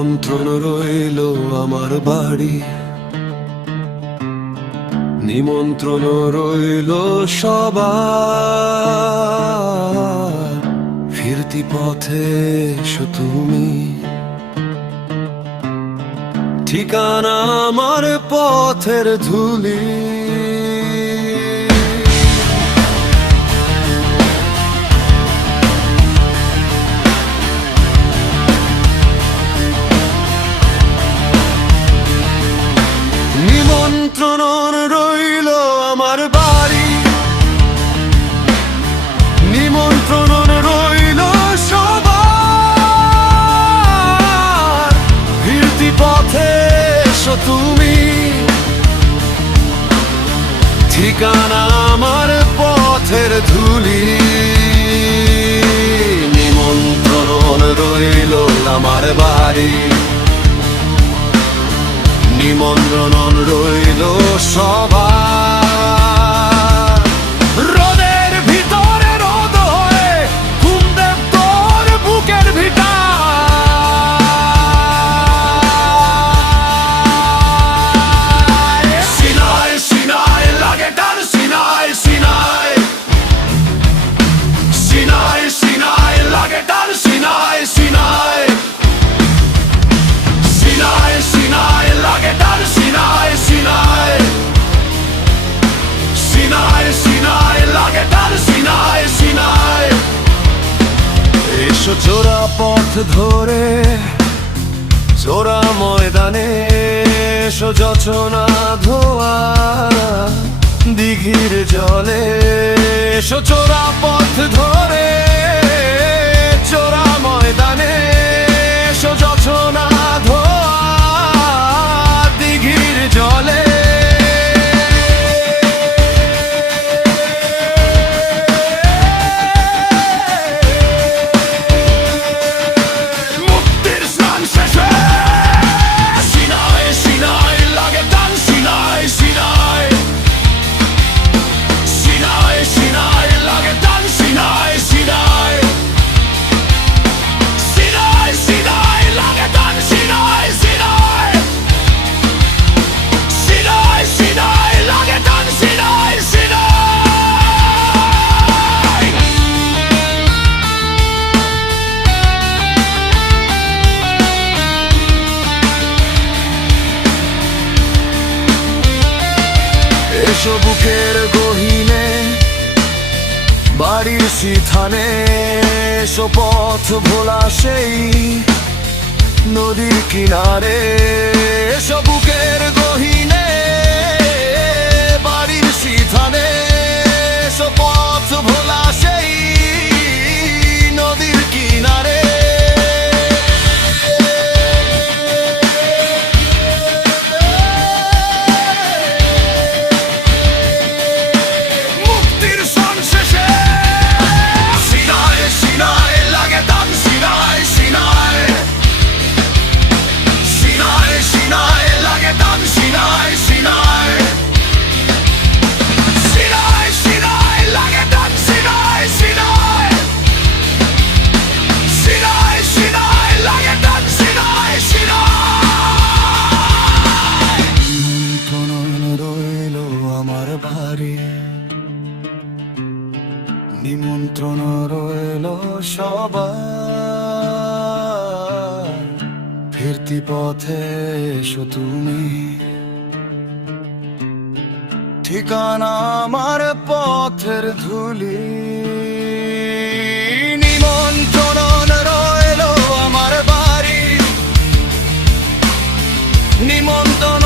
নিমন্ত্রণ রইল আমার বাড়ি, নিমন্ত্রণ রইল সবার। ফিরতি পথে এসো তুমি, ঠিকানা আমার পথের ধুলি। নিমন্ত্রণ রইল আমার বাড়ি, নিমন্ত্রণ রইল সবার। ফিরতি পথে এসো তুমি, ঠিকানা আমার পথের ধুলি। নিমন্ত্রণ রইল আমার বাড়ি, নিমন্ত্রণ রইল সবার। রোদের ভিতরে রোদ হয়ে ঘুমদেব তোর বুকের ভিটা। সিনায় সিনায় লাগে টান, সিনায় সিনায়, সিনায় সিনায় লাগে টান, সিনায় সিনায়, সিনায় সিনায় লাগে টান, সিনায় সিনায়, সিনায় সিনায় লাগে টান, সিনায় সিনায়। এসো চোরা পথ ধরে চোরা ময়দানে, এসো যচনা ধোয়া দিঘির জলে। এসো চোরা পথ ধরে চোরা ময়দানে, এসো যচনা ধোয়া দিঘির জলে। মুক্তির স্নান শেষে সিনায় সিনায় লাগে টান, সিনায় সিনায়, সিনায় সিনায় লাগে টান, সিনায় সিনায়, সিনায় সিনায় লাগে টান, সিনায় সিনায়, সিনায় সিনায় লাগে টান, সিনায় সিনায়। এসো বুকের গহীনে বাড়ির সিথানে, এসো পথ ভোলা সেই নদীর কিনারে। এসো বুকের গহীনে বাড়ির সিথানে, এসো পথ ভোলা সেই নদীর কিনারে। মুক্তির সন শেষে সিনায় সিনায় লাগে টান, সিনায় সিনায়, সিনায় সিনায় লাগে টান, সিনায় সিনায়, সিনায় সিনায় লাগে টান, সিনায় সিনায়, সিনায় সিনায় লাগে টান, সিনায় সিনায়। নিমন্ত্রণ রইল আমার বাড়ি, নিমন্ত্রণ রইল সবার। ফিরতি পথে এসো তুমি, ঠিকানা আমার পথের ধুলি। নিমন্ত্রণ রইল আমার বাড়ি, নিমন্ত্রণ